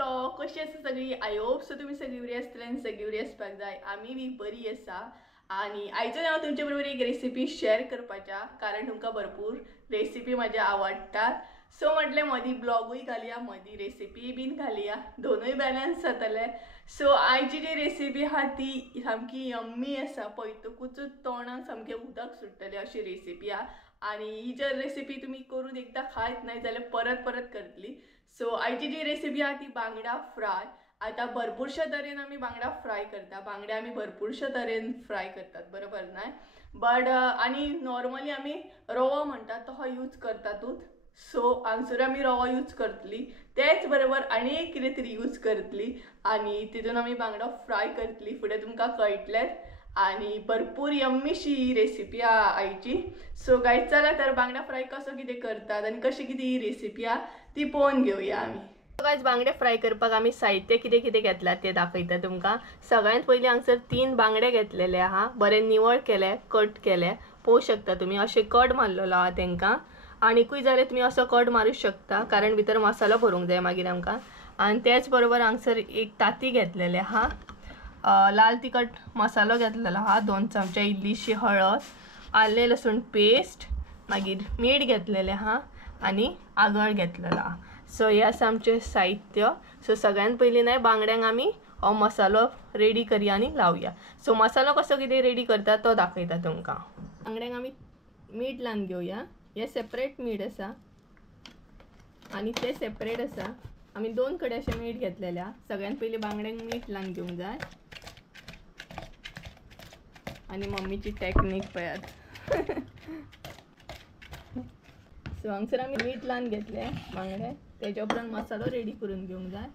Blog कशी आसा सगळी. आय होप सो तुम्ही सगळी बरी आसतली आनी सगळी बरी आसपाक जाय. आमी बी बरी आसा. आणि आयजो हांव तुमचे बरोबर एक रेसिपी शेअर करपाच्या, कारण तुमकां भरपूर रेसिपी म्हाज्या आवडटात. सो म्हटलें मदीं ब्लॉगूय घालया, मदीं रेसिपी बीन घालया, दोनूय बॅलन्स जातले. सो आयची जी रेसिपी आहा ती सामकी यम्मी आसा. पळयतकूच तोंडाक सामकें उदक सुट्टलें अशी रेसिपी आहा. आणि ही जर रेसिपी तुम्ही करून एकदा खायत नाही जाल्यार परत परत करतली. सो आयची जी रेसिपी आहा ती बांगडा फ्राय. आता भरपूरशा तरेन आमी बांगडा फ्राय करता. बांगडे आमी भरपूरशा तरेन फ्राय करतात, बरोबर न्हय. बट आणि नॉर्मली आमी रवो म्हणटात तो यूज करतातूच. सो हांगसर आमी रवो यूज करतली, तेच बरोबर आनी एक कितें तरी यूज करतली आणि तितून आमी बांगडो फ्राय करतली. फुडें तुमकां कळटलेंच. आणि भरपूर यम्मीशी ही रेसिपी आहा आयची. सो गायज चला तर बांगडा फ्राय कसो कितें करतात आणि कशी कितें ही रेसिपी आहा ती पळोवन घेवया आमी. गायज बांगडे फ्राय करपाक आमी साहित्य कितें कितें घेतला ते दाखयता तुमकां. सगळ्यांत पयलीं हांगसर 3 बांगडे घेतलेले आहा. बरे निवळ केले, कट केले. पळोवंक शकता तुमी अशें कट मारलेलो आहा तांकां. आनीकूय जाल्यार तुमी असो कट मारूंक शकता, कारण भितर मसालो भरूंक जाय मागीर आमकां. आनी त्याच बरोबर हांगसर एक ताती घेतलेले आहा. लाल तिखट मसालो घेतलेलो आहा, 2 चमचे. इल्लीशी हळद, आले लसूण पेस्ट, मागीर मीठ घेतलेले आहा आनी आगळ घेतलेलो आहा. सो हे आसा आमचें साहित्य. सो सगळ्यांत पयलीं न्हय बांगड्यांक आमी हो मसालो रेडी करया आनी लावया. सो मसालो कसो कितें रेडी करता तो दाखयता तुमकां. बांगड्यांक आमी मीठ लावन घेवया. हे सेपरेट मीठ आसा आनी ते सेपरेट आसा. आमी 2 कडेन अशें मीठ घेतलेलें आहा. सगळ्यांत पयलीं बांगड्यांक मीठ लावन घेवंक जाय. आणि मम्मीची टेक्निक पळयात. सो हांगसर आमी मीठ लावन घेतले बांगडे. तेच्या उपरांत मसालो रेडी करून घेवंक जाय.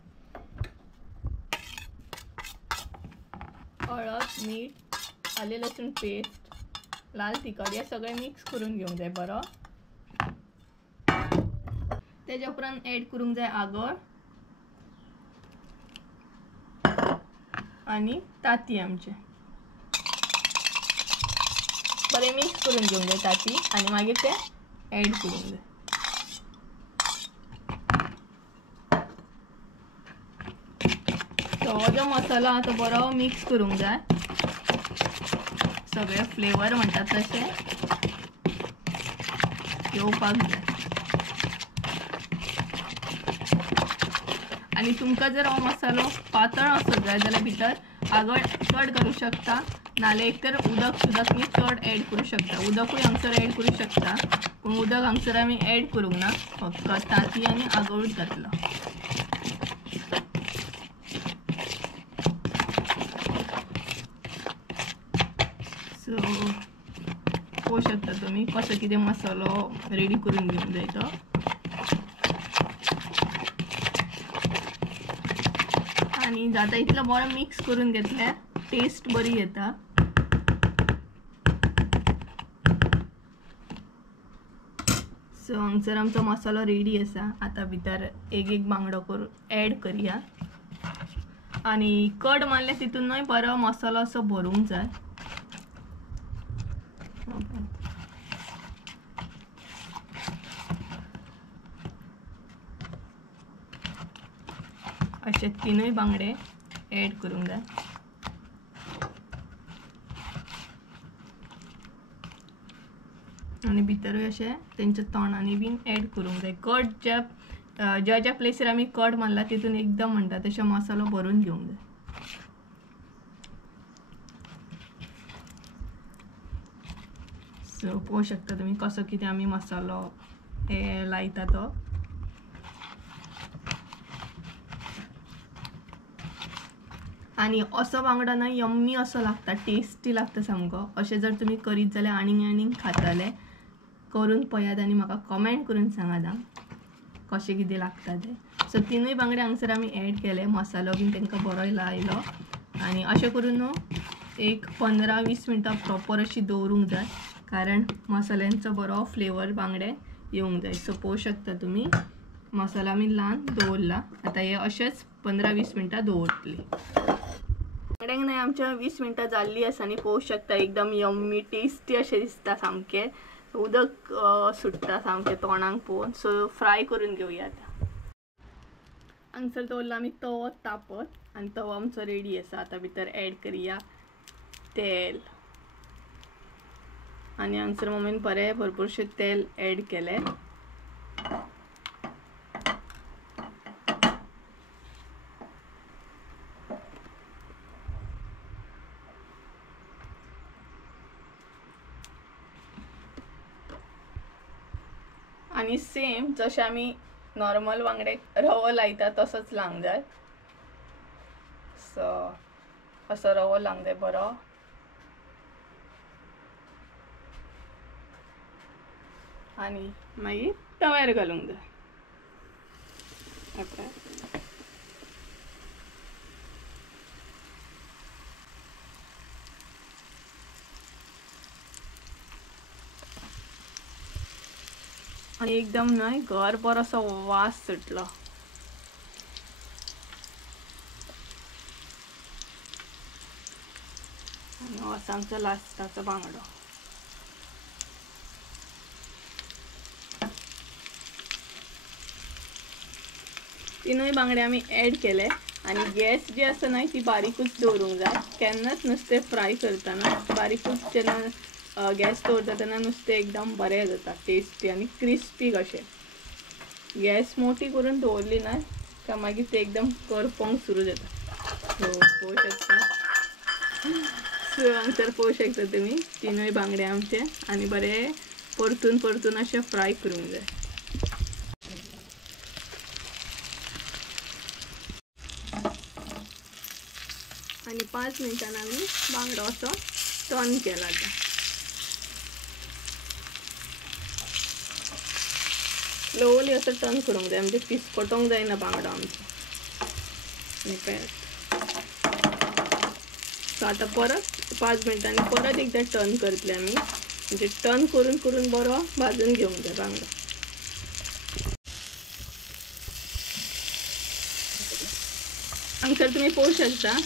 हळद, मीठ, आले लसूण पेस्ट, लाल तिखट हे सगळे मिक्स करून घेवंक जाय बरो. तेच्या उपरांत ऍड करूंक जाय आगळ आणि ताती आमचे. बरे मिक्स करून घेवंक जाय ताती आणि मागीर ते ऍड करूंक जाय. तो जो मसालो आहा तो बरो मिक्स करूंक जाय. सगळे फ्लेवर म्हणटात तशे येवपाक जाय. आणि तुमकां जर हो मसालो पातळ असो जाय जाल्यार भितर आगळ चड घालूंक शकता, नाल्यार एक तर उदक सुद्दां तुम्ही चड ऍड करूं शकता. उदकूय हांगसर ऍड करूं शकता, पूण उदक हांगसर आमी ऍड करूंक ना, फक्त ताती आनी आगळूच घातलो. सो पळोवंक शकता तुम्ही कसो कितें मसालो रेडी करून घेवंक जाय तो. आणि जाता इतलो बरो मिक्स करून घेतल्यार टेस्ट बरी येता. सो हांगसर आमचो मसालो रेडी आसा. आता भितर एक एक बांगडो करून ऍड करया आणि कट मारल्यार तितूनय बरो मसालो असो भरूंक जाय. असे 3 बांगडे ऍड करूंक जाय. आणि भितरूय अशें तेंच्या तोंडांनी बीन ऍड करूंक जाय. कट ज्या ज्या प्लेसीर आमी कट मारला तितून एकदम म्हणटा तशें मसालो भरून घेवंक जाय. सो पळोवंक शकता तुमी कसो कितें आमी मसालो हे लायता तो. आणि असो बांगडो ना यम्मी असो लागता, टेस्टी लागता सामको. अशें जर तुमी करीत जाल्यार आनीक खाताले. करून पळयात आणि म्हाका कमेंट करून सांगात कशें कितें लागता ते. सो 3 बांगडे हांगसर आमी ऍड केले. मसालो बीन तांकां बरो लायलो आणि अशें करून एक 15-20 मिनटां प्रॉपर अशी दवरूंक जाय, कारण मसाल्यांचो बरो फ्लेवर बांगडे येवंक जाय. सो पळोवंक शकता तुमी मसाला आमी लावन दवरला. आता हे अशेंच 15-20 मिनटां दवरतली. बांगड्यांक न्हय आमच्या 20 मिनटां जाल्ली आसा आनी पळोवंक शकता एकदम यम्मी टेस्टी अशें दिसता सामकें. उदक सुट्टा सामकें तोंडाक पळोवन. सो फ्राय करून घेवया आता. हांगसर दवरला आमी तवो तापत आनी तवो आमचो रेडी आसा. आतां भितर ऍड करुया तेल आनी हांगसर मम्मीन बरें भरपूरशें तेल ऍड केलें. आणि सेम जशें आमी नॉर्मल बांगड्याक रवो लायता तसोच लावंक जाय. सो असो रवो लावंक जाय बरो. आणि मागीर तव्यार घालूंक जाय. आणि एकदम न्हय घर बरोसो वास सुटलो. आणि हो आसा आमचो लास्टाचो बांगडो. तिनूय बांगडे आमी ऍड केले आणि गॅस जी आसा न्हय ती बारीकूच दवरूंक जाय. केन्नाच नुस्तें फ्राय करतना बारीकूच जेन्ना गॅस दवरता तेन्ना नुस्तें एकदम बरें जाता, टेस्टी आनी क्रिस्पी कशें. गॅस मोठी करून दवरली ना का मागीर ते एकदम करपोंक सुरू जाता. सो पळोवंक शकता. सो हांगसर पळोवंक शकता तुमी तिनूय बांगडे आमचे आनी बरें परतून परतून अशें फ्राय करूंक जाय. आणि 5 मिनटांनी आम्ही बांगडो असो टर्न केला. आता स्लोली असं टर्न करूंक जाय म्हणजे पिसपटोंक जायना बांगडो आमचो. सो आता परत 5 मिनटांनी परत एकदा टर्न करतले आमी. म्हणजे टर्न करून करून बरो भाजून घेवंक जाय बांगडो. हांगसर तुम्ही पळोवंक शकता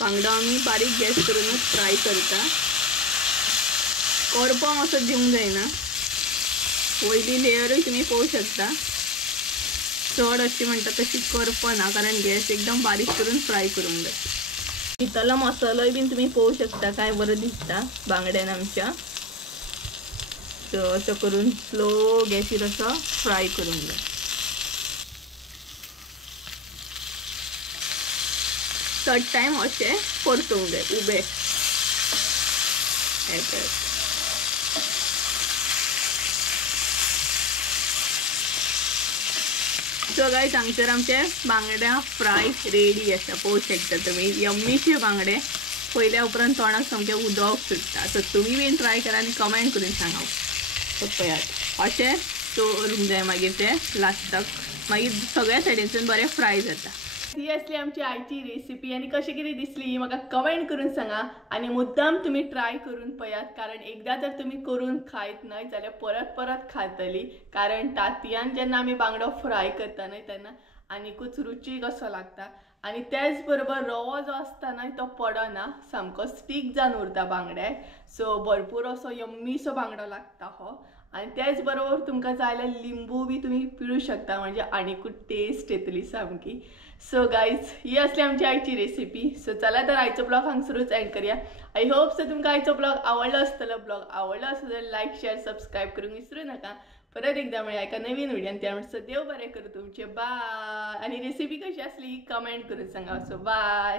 बांगडो आमी बारीक गॅस करूनच फ्राय करता. करपोंक असो दिवंक जायना. वयली लेयरूय तुम्ही पळोवंक शकता चड अशी म्हणटा तशी करपना कारण गॅस एकदम बारीक करून फ्राय करूंक जाय. भितरलो मसालोय बीन तुम्ही पळोवंक शकता काय बरो दिसता बांगड्यान आमच्या. सो असो करून स्लो गॅसीर असो फ्राय करूंक जाय. थर्ड टाइम अशें परतूंक जाय उबे. सो गायज हांगसर आमचे बांगड्या फ्राय रेडी आसा. पळोवंक शकता तुमी यम्मीशे बांगडे. पयल्या उपरांत तोंडाक सामकें उदक सुट्टा. सो तुमी बीन ट्राय करा आनी कमेंट करून सांगा. सो पळयात अशें दवरूंक जाय मागीर ते लास्टाक मागीर सगळ्या सायडीनसून बरें फ्राय जाता. ही असली आमची आयची रेसिपी आणि कशी किती दिसली म्हाका कमेंट करून सांगा. आणि मुद्दाम तुम्ही ट्राय करून पळयात कारण एकदा जर तुम्ही करून खायत नाही जाल्यार परत परत खातली. कारण तांतयान जेन्ना आमी बांगडो फ्राय करता न्हय तेन्ना आनीकूच रुचीक असो लागता. आणि त्याच बरोबर रवो जो आसता न्हय तो पडना सामको स्टीक जावन उरता बांगड्याक. सो भरपूर असो यम्मीसो बांगडो लागता हो. आणि त्याच बरोबर तुमकां जाय जाल्यार लिंबू बी तुम्ही पिळू शकता म्हणजे आनीकूच टेस्ट येतली सामकी. सो गाइज ही असली आमची आयची रेसिपी. सो चला तर आयचो ब्लॉग हांगसरूच एंड करूया. आय होप सो तुमकां आयचो ब्लॉग आवडलो आसतलो. ब्लॉग आवडलो आसत जाल्यार लायक शेअर सबस्क्राईब करूंक विसरू नका. परत एकदा मेळया एका नवीन व्हिडिओन. त्यामुळे देव बरें करूं तुमचे. बाय. आणि रेसिपी कशी असली कमेंट करून सांगा. So bye.